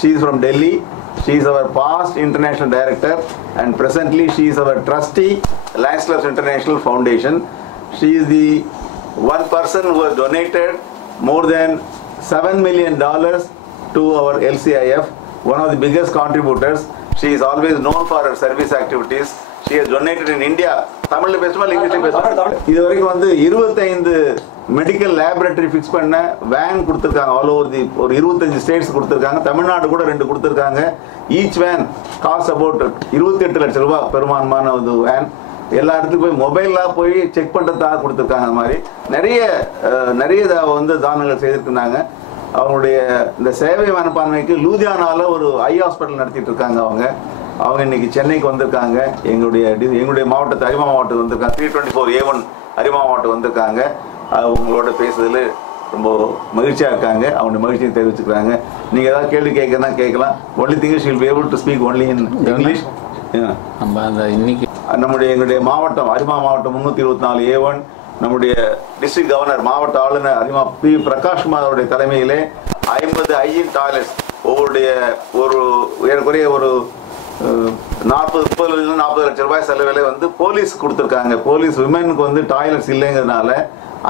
She is from Delhi. She is our past international director, and presently she is our trustee, Lions Clubs International Foundation. She is the one person who has donated more than $7 million to our LCIF, one of the biggest contributors. She is always known for her service activities. She has donated in India. Tamil பேசுமா இங்கிலீஷ்ல பேசுமா? இதுவரைக்கும் வந்து 25 medical laboratory fix பண்ண வேன் கொடுத்துருக்காங்க. All over the ஒரு 25 ஸ்டேட்ஸ் கொடுத்துருக்காங்க. தமிழ்நாடு கூட 2 கொடுத்துருக்காங்க. ஈச் வேன் காஸ்ட் அபவுட் 28 லட்சம் ரூபாய் பெருமானமான ஒரு வேன். எல்லா இடத்துக்கும் போய் மொபைலாக போய் செக் பண்ணுறதுக்காக கொடுத்துருக்காங்க. அந்த மாதிரி நிறைய வந்து தானங்கள் செய்திருக்கிறாங்க. அவங்களுடைய இந்த சேவை மனப்பான்மைக்கு லூதியானால ஒரு ஐ ஹாஸ்பிட்டல் நடத்திட்டு இருக்காங்க. அவங்க இன்னைக்கு சென்னைக்கு வந்திருக்காங்க. எங்களுடைய மாவட்டத்தை அரிமா மாவட்டத்துக்கு வந்திருக்காங்க. 324A1 அரிமா மாவட்டம் வந்திருக்காங்க. உங்களோட பேசுறதுல ரொம்ப மகிழ்ச்சியாக இருக்காங்க. அவங்களுடைய மகிழ்ச்சியை தெரிவிச்சுக்கிறாங்க. நீங்கள் ஏதாவது கேள்வி கேட்கறதுனா கேட்கலாம். Only thing she will be able to speak only in English. இன்னைக்கு எங்களுடைய மாவட்டம் அரிமா மாவட்டம் 324A1 நம்முடைய டிஸ்ட்ரிக்ட் கவர்னர் மாவட்ட ஆளுநர் அரிமா பி பிரகாஷ்குமார் அவருடைய தலைமையிலே 50 ஹைஜீன் டாய்லெட்ஸ் ஒவ்வொருடைய ஏறக்குறைய ஒரு 40 லட்சம் ரூபாய் செலவில் வந்து போலீஸ் கொடுத்துருக்காங்க. போலீஸ் விமெனுக்கு வந்து டாய்லெட்ஸ் இல்லைங்கிறதுனால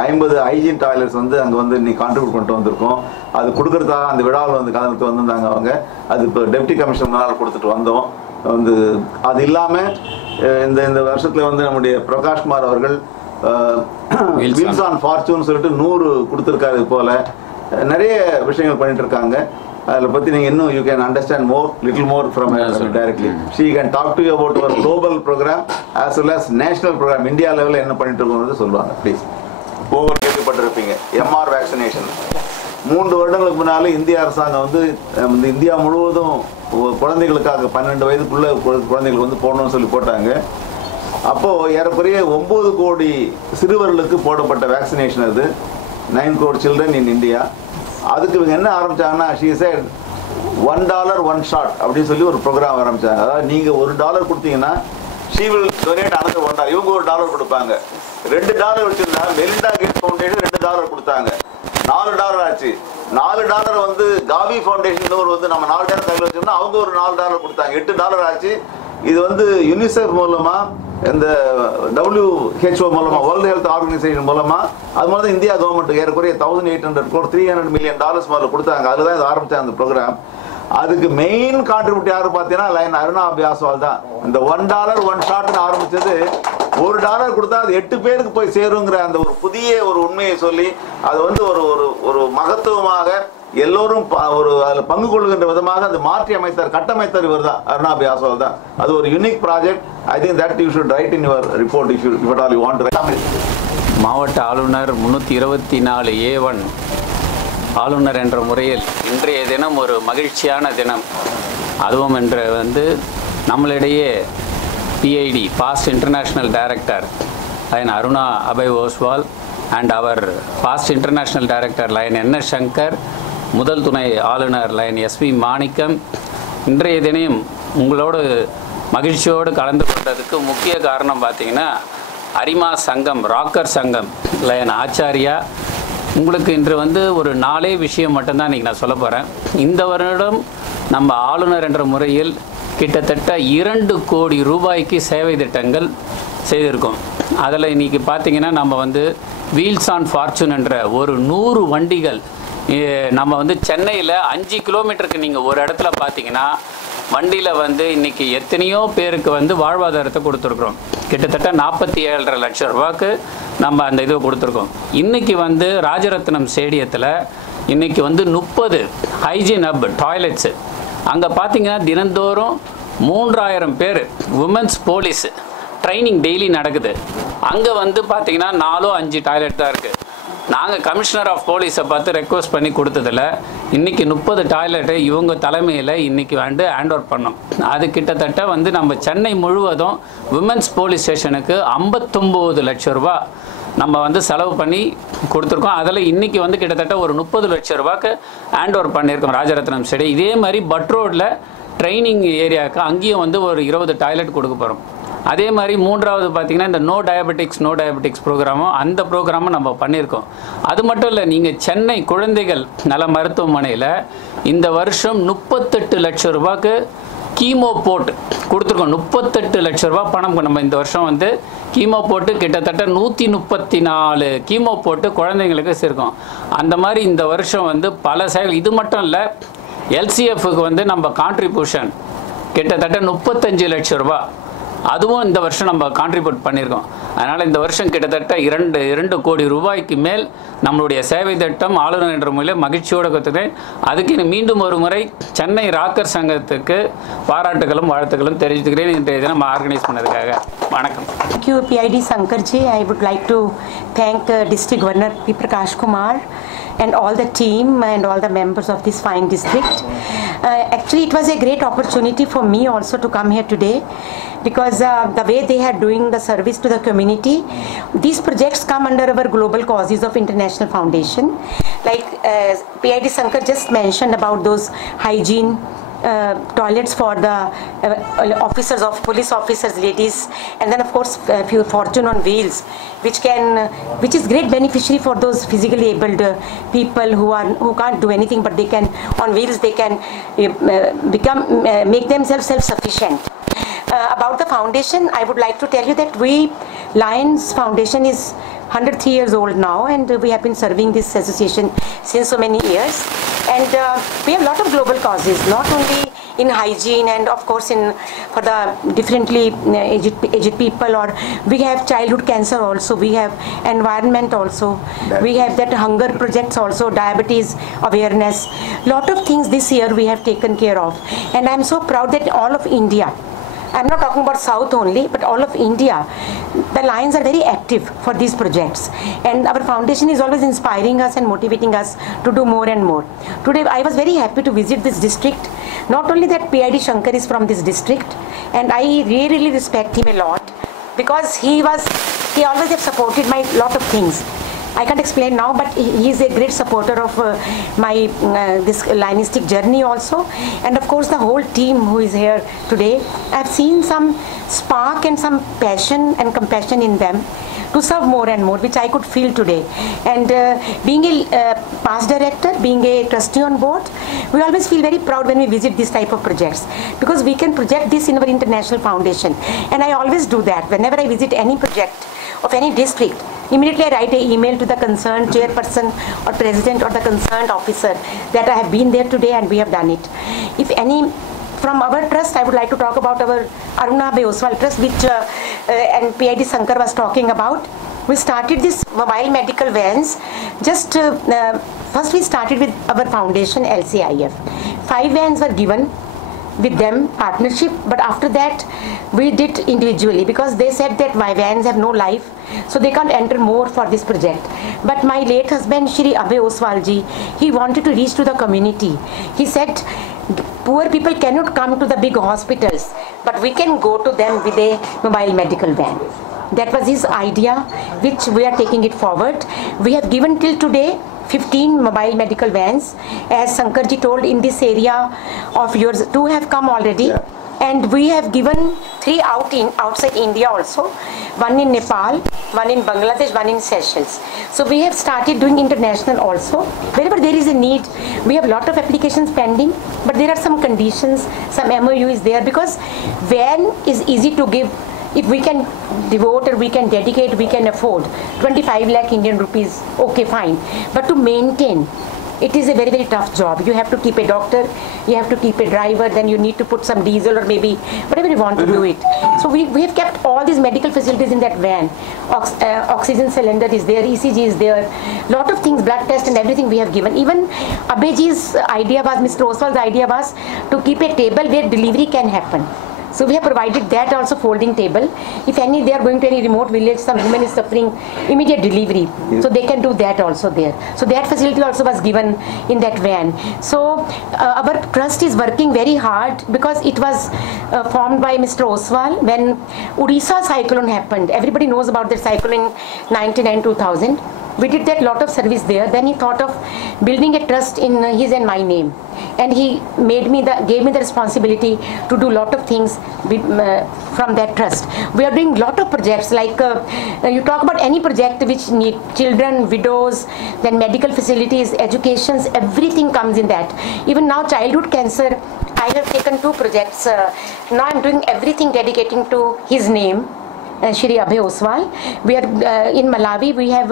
50 ஹைஜீன் டாய்லெட்ஸ் வந்து அங்கே வந்து இன்னைக்கு கான்ட்ரிபியூட் பண்ணிட்டு வந்திருக்கோம். அது கொடுக்கறதாக அந்த விழாவில் வந்து கலந்துட்டு வந்திருந்தாங்க. அவங்க அது இப்போ டெப்டி கமிஷனரால் கொடுத்துட்டு வந்தோம். வந்து அது இல்லாமல் இந்த வருஷத்தில் வந்து நம்முடைய பிரகாஷ்குமார் அவர்கள் வீல்ஸ் ஆன் ஃபார்ச்சூன் சொல்லிட்டு 100 கொடுத்துருக்காரு. இது போல நிறைய விஷயங்கள் பண்ணிட்டு இருக்காங்க. அதில் பற்றி நீங்கள் இன்னும் you can understand little more from directly. She can talk to you about our global program as well as national program. India லெவலில் என்ன பண்ணிட்டு இருக்கோம்னு சொல்லுவாங்க. ப்ளீஸ். ஓவர் கேள்விப்பட்டிருப்பீங்க எம்ஆர் வேக்சினேஷன். 3 வருடங்களுக்கு முன்னாலே இந்திய அரசாங்கம் வந்து இந்தியா முழுவதும் குழந்தைகளுக்காக 12 வயதுக்குள்ள குழந்தைகளுக்கு வந்து போடணும்னு சொல்லி போட்டாங்க. அப்போது ஏறக்குறைய 9 கோடி சிறுவர்களுக்கு போடப்பட்ட வேக்சினேஷன் அது. 9 crore children in India. அதுக்கு இவங்க என்ன ஆரம்பிச்சாங்கன்னா she said $1 1 shot அப்படின்னு சொல்லி ஒரு ப்ரோக்ராம் ஆரம்பிச்சாங்க. அதாவது நீங்கள் $1 கொடுத்தீங்கன்னா she will donate another $1. இவங்க $1 கொடுப்பாங்க. $2 வச்சிருந்தா மெலிண்டா கேட்ஸ் ஃபவுண்டேஷன் $2 கொடுத்தாங்க. $4 ஆச்சு. $4 வந்து காவி ஃபவுண்டேஷன் வந்து நம்ம $4 கையில் வச்சிருந்தா அவங்க ஒரு $4 கொடுத்தாங்க. $8 ஆச்சு. இது வந்து யுனிசெஃப் மூலமா இந்த WHO மூலமா வேர்ல்டு ஹெல்த் ஆர்கனைசேஷன் மூலமா அது மாதிரி தான் இந்தியா கவர்மெண்ட் ஏறக்குறைய 1800 crore $300 million முதல்ல கொடுத்தாங்க. அதுதான் இது ஆரம்பிச்சாங்க அந்த ப்ரோக்ராம். அதுக்கு மெயின் கான்ட்ரிபியூட் யாரு பார்த்தீங்கன்னா லைன் அருணா அபியாஸ்வால் தான். இந்த $1 1 ஷாட்னு ஆரம்பிச்சது. $1 கொடுத்தா அது 8 பேருக்கு போய் சேருங்கிற அந்த ஒரு புதிய ஒரு உண்மையை சொல்லி அது வந்து ஒரு மகத்துவமாக எல்லோரும் அதில் பங்கு கொள்ளுகின்ற விதமாக அது மாற்றி அமைத்தார், கட்டமைத்தார். இவர் தான் அருணா அபியாஸ்வால் தான். அது ஒரு unique project. I think that you should right in your report if at all you want to right. மாவட்ட ஆளுநர் 324A1 ஆளுநர் என்ற முறையில் இன்றைய தினம் ஒரு மகிழ்ச்சியான தினம். அதுவும் என்று வந்து நம்மளிடையே PID past international director lion Aruna Abhay Oswal and our past international director lion NS Shankar, முதல் துணை ஆளுநர் லைன் SV மாணிக்கம் இன்றைய தினம் உங்களோடு மகிழ்ச்சியோடு கலந்து கொண்டதுக்கு முக்கிய காரணம் பார்த்திங்கன்னா அரிமா சங்கம் ராக்கர் சங்கம் லைன் ஆச்சாரியா. உங்களுக்கு இன்று வந்து ஒரு 4 விஷயம் மட்டும்தான் இன்றைக்கி நான் சொல்ல போகிறேன். இந்த வருடம் நம்ம ஆளுநர் என்ற முறையில் கிட்டத்தட்ட 2 கோடி ரூபாய்க்கு சேவை திட்டங்கள் செய்திருக்கோம். அதில் இன்றைக்கி பார்த்திங்கன்னா நம்ம வந்து வீல்ஸ் ஆன் ஃபார்ச்சூன் என்ற ஒரு 100 வண்டிகள் நம்ம வந்து சென்னையில் 5 கிலோமீட்டருக்கு நீங்கள் ஒரு இடத்துல பார்த்தீங்கன்னா வண்டியில் வந்து இன்றைக்கி எத்தனையோ பேருக்கு வந்து வாழ்வாதாரத்தை கொடுத்துருக்குறோம். கிட்டத்தட்ட 47.5 லட்சம் ரூபாய்க்கு நம்ம அந்த இதை கொடுத்துருக்கோம். இன்றைக்கி வந்து ராஜரத்னம் ஸ்டேடியத்தில் இன்றைக்கி வந்து 30 ஹைஜீன் ஹப் டாய்லெட்ஸு. அங்கே பார்த்தீங்கன்னா தினந்தோறும் 3000 பேர் உமன்ஸ் போலீஸ் ட்ரைனிங் டெய்லி நடக்குது. அங்கே வந்து பார்த்திங்கன்னா 4-5 டாய்லெட் தான் இருக்குது. நாங்கள் கமிஷனர் ஆஃப் போலீஸை பார்த்து ரெக்வஸ்ட் பண்ணி கொடுத்ததில் இன்றைக்கி 30 டாய்லெட்டை இவங்க தலைமையில் இன்றைக்கி வந்து ஹேண்ட் ஓவர் பண்ணோம். அது கிட்டத்தட்ட வந்து நம்ம சென்னை முழுவதும் விமென்ஸ் போலீஸ் ஸ்டேஷனுக்கு 59 லட்சம் ரூபா நம்ம வந்து செலவு பண்ணி கொடுத்துருக்கோம். அதில் இன்றைக்கி வந்து கிட்டத்தட்ட ஒரு 30 லட்சம் ரூபாய்க்கு ஹேண்ட் ஓவர் பண்ணியிருக்கோம் ராஜரத்னம் ஸ்டேடியம். இதே மாதிரி பட் ரோடில் ட்ரைனிங் ஏரியாவுக்கு அங்கேயும் வந்து ஒரு 20 டாய்லெட் கொடுக்க போகிறோம். அதே மாதிரி மூன்றாவது பார்த்திங்கன்னா இந்த நோ டயபெட்டிக்ஸ் ப்ரோக்ராமும் அந்த ப்ரோக்ராமும் நம்ம பண்ணியிருக்கோம். அது மட்டும் இல்லை, நீங்கள் சென்னை குழந்தைகள் நல மருத்துவமனையில் இந்த வருஷம் 38 லட்சம் ரூபாய்க்கு கீமோ போட்டு கொடுத்துருக்கோம். 38 லட்ச ரூபா பணம் நம்ம இந்த வருஷம் வந்து கீமோ போட்டு கிட்டத்தட்ட 134 கீமோ போட்டு குழந்தைங்களுக்கு சேர்க்கோம். அந்த மாதிரி இந்த வருஷம் வந்து பல செயல். இது மட்டும் இல்லை, எல்சிஎஃப்க்கு வந்து நம்ம கான்ட்ரிபியூஷன் கிட்டத்தட்ட 35 லட்சம் ரூபா அதுவும் இந்த வருஷம் நம்ம கான்ட்ரிபியூட் பண்ணியிருக்கோம். அதனால் இந்த வருஷம் கிட்டத்தட்ட 2 கோடி ரூபாய்க்கு மேல் நம்மளுடைய சேவை திட்டம் ஆளுநர் என்ற முறையில் மகிழ்ச்சியோடு கற்றுக்கிறேன். அதுக்கு மீண்டும் ஒரு முறை சென்னை ராக்கர் சங்கத்துக்கு பாராட்டுகளும் வாழ்த்துக்களும் தெரிவித்துக்கிறேன். இன்றைய தினம் ஆர்கனைஸ் பண்ணதுக்காக வணக்கம். Thank you, PID Sankarji. I would like to thank District Governor P. Prakash Kumar and all the team and all the members of this fine district. Actually, it was a great opportunity for me also to come here today, because the way they are doing the service to the community, these projects come under our global causes of International Foundation. Like PID Sankar just mentioned about those hygiene toilets for the officers of police officers, ladies, and then of course Fortune on Wheels, which is great beneficiary for those physically abled people who can't do anything, but they can on wheels they can make themselves self-sufficient. About the foundation, I would like to tell you that Lions Foundation is 103 years old now, and we have been serving this association since so many years. And we have a lot of global causes, not only in hygiene and of course for the differently aged people, or we have childhood cancer also, we have environment also, we have that hunger projects also, diabetes awareness, lot of things this year we have taken care of. And I am so proud that all of India, I'm not talking about South only, but all of India, the Lions are very active for these projects, and our foundation is always inspiring us and motivating us to do more and more. Today I was very happy to visit this district. Not only that PID Shankar is from this district, and I really respect him a lot, because he always have supported my lot of things. I can't explain now, but he is a great supporter of my this Lionistic journey also, and of course the whole team who is here today. I've seen some spark and some passion and compassion in them to serve more and more, which I could feel today. And being a past director, being a trustee on board, we always feel very proud when we visit this type of projects, because we can project this in our international foundation. And I always do that whenever I visit any project of any district. Immediately I write an email to the concerned chairperson or president or the concerned officer that I have been there today and we have done it. If any from our trust, I would like to talk about our Aruna Abhay Oswal Trust, which and PID Sankar was talking about. We started this mobile medical vans. First we started with our foundation LCIF. 5 vans were given with them, partnership, but after that we did individually, because they said that my vans have no life, so they can't enter more for this project. But my late husband Shri Abhay Oswal ji, he wanted to reach to the community. He said poor people cannot come to the big hospitals, but we can go to them with a mobile medical van. That was his idea, which we are taking it forward. We have given till today 15 mobile medical vans. As Sankarji told, in this area of yours, 2 have come already. Yeah. And we have given 3 outside India also. 1 in Nepal, 1 in Bangladesh, 1 in Seychelles. So we have started doing international also. Wherever there is a need, we have a lot of applications pending, but there are some conditions, some MOU is there, because van is easy to give. If we can devote or we can dedicate, we can afford 25 lakh Indian rupees, okay, fine. But to maintain, it is a very tough job. You have to keep a doctor, you have to keep a driver, then you need to put some diesel or maybe whatever you want to do it. So we have kept all these medical facilities in that van. Oxygen cylinder is there, ECG is there, lot of things, blood test and everything we have given. Even Abhayji's idea was, Mr. Oswal's idea was to keep a table where delivery can happen. So we have provided that also, folding table. If they are going to any remote village, some woman is suffering immediate delivery, so they can do that also there. So that facility also was given in that van. So our trust is working very hard, because it was formed by Mr. Oswal when Odisha cyclone happened. Everybody knows about that cyclone in 1999-2000. we did that lot of service there. Then he thought of building a trust in his and my name, and he gave me the responsibility to do lot of things from that trust. We are doing lot of projects, like you talk about any project which need children, widows, then medical facilities, educations, everything comes in that. Even now childhood cancer, I have taken 2 projects. Now I'm doing everything dedicating to his name, Shri Abhay Oswal. We are in Malawi. We have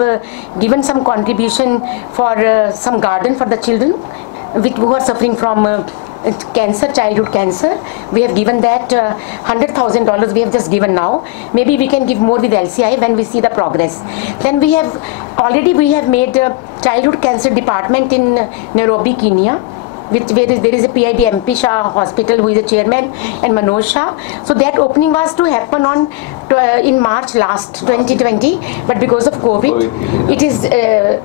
given some contribution for some garden for the children who are suffering from cancer, childhood cancer. We have given that $100,000 we have just given now. Maybe we can give more with LCI when we see the progress. Then we have made a childhood cancer department in Nairobi, Kenya. There is a PID MP Shah Hospital, who is the chairman, and Manoj Shah. So that opening was to happen in March last 2020, but because of COVID, it is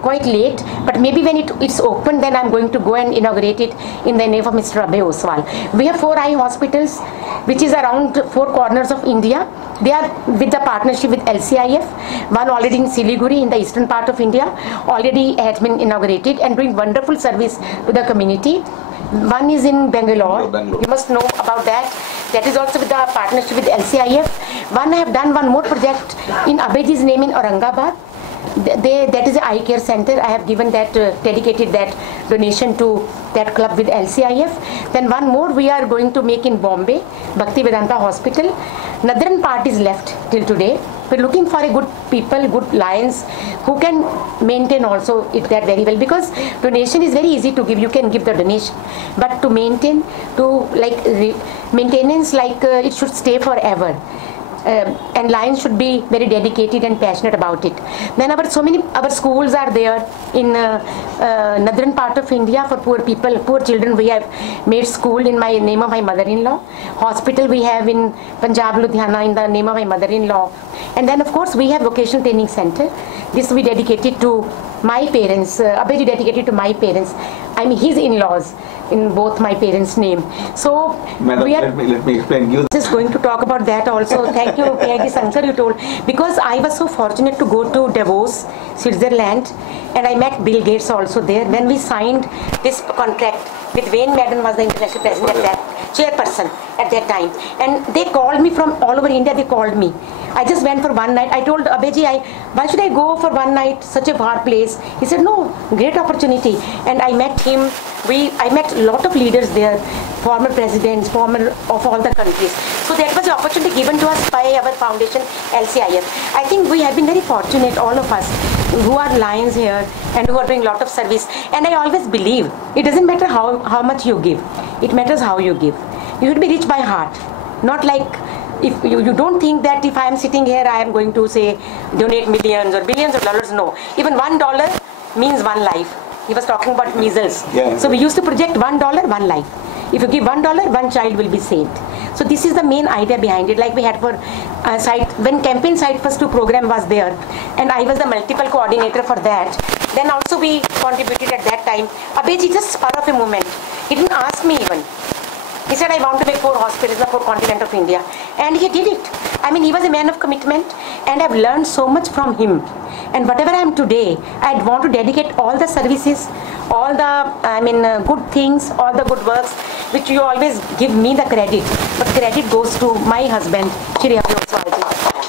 quite late. But maybe when it's open, then I'm going to go and inaugurate it in the name of Mr. Abhay Oswal. We have 4 eye hospitals, which is around 4 corners of India. They are with the partnership with LCIF. One already in Siliguri in the eastern part of India, already has been inaugurated and doing wonderful service to the community. One is in Bangalore. You must know about that. That is also with the partnership with LCIF. I have done one more project in Abhayji's name in Aurangabad. That is an eye care center. I have given that, dedicated that donation to that club with LCIF. Then one more we are going to make in Bombay, Bhakti Vedanta Hospital. Northern part is left till today. We're looking for a good people, good lions who can maintain also it that very well, because donation is very easy to give. You can give the donation, but to maintain, maintenance, it should stay forever. And lions should be very dedicated and passionate about it. Then our schools are there in northern part of India for poor people, poor children. We have made school in my name of my mother-in-law. Hospital we have in Punjab, Ludhiana in the name of my mother-in-law. And then of course we have vocational training center. This we dedicated to my parents. Abhay dedicated to my parents. I mean his in-laws, in both my parents' name. So Madam, we are. let me explain you. Just going to talk about that also. Thank you, PID Sankar, you told. Because I was so fortunate to go to Davos, Switzerland, and I met Bill Gates also there. When we signed this contract with Wayne Madden, was the international president at that, chairperson at that time. And they called me from all over India, they called me. I just went for one night. I told Abhayji, why should I go for one night, such a far place? He said, no, great opportunity. And I met him. I met a lot of leaders there, former presidents, of all the countries. So that was the opportunity given to us by our foundation, LCIF. I think we have been very fortunate, all of us, who are lions here and who are doing a lot of service. And I always believe, it doesn't matter how much you give. It matters how you give. You should be rich by heart. Not like, if you don't think that if I am sitting here, I am going to say, donate millions or billions of dollars. No. Even $1 means one life. He was talking about measles. Yeah. So we used to project $1, one life. If you give $1, one child will be saved. So this is the main idea behind it. Like we had for when campaign Site First 2 program was there, and I was the multiple coordinator for that. Then also we contributed at that time. Abhayji, just spur of a moment. He didn't ask me even. He said, I want to make 4 hospitals in the 4 continent of India. And he did it. I mean, he was a man of commitment, and I've learned so much from him. And whatever I am today, I want to dedicate all the services, all the, good things, all the good works, which you always give me the credit. But credit goes to my husband, Shri Abhay Oswalji,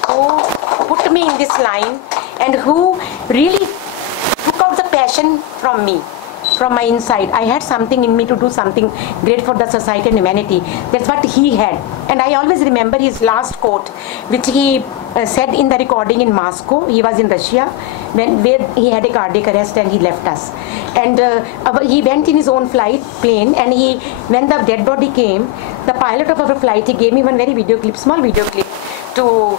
who put me in this line and who really took out the passion from me. From my inside, I had something in me to do something great for the society and humanity. That's what he had. And I always remember his last quote, which he said in the recording in Moscow. He was in Russia, where he had a cardiac arrest and he left us. And he went in his own plane, and when the dead body came, the pilot of our flight, he gave me one very small video clip to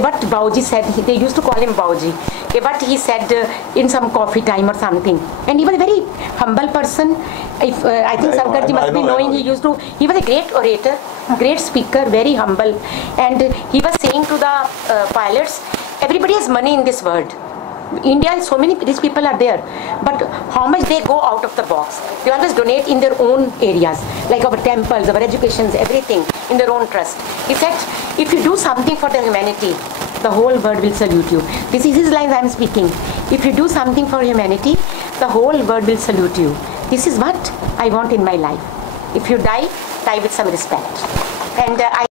what Bauji said. They used to call him Bauji. But he said in some coffee time or something. And he was a very humble person. I think Sankarji must be knowing. He was a great orator, great speaker, very humble. And he was saying to the pilots, everybody has money in this world. India, so many rich people are there, but how much they go out of the box? They always donate in their own areas, like our temples, our educations, everything in their own trust. He said, if you do something for the humanity, the whole world will salute you. This is his lines I am speaking. If you do something for humanity, the whole world will salute you. This is what I want in my life. If you die, die with some respect. And I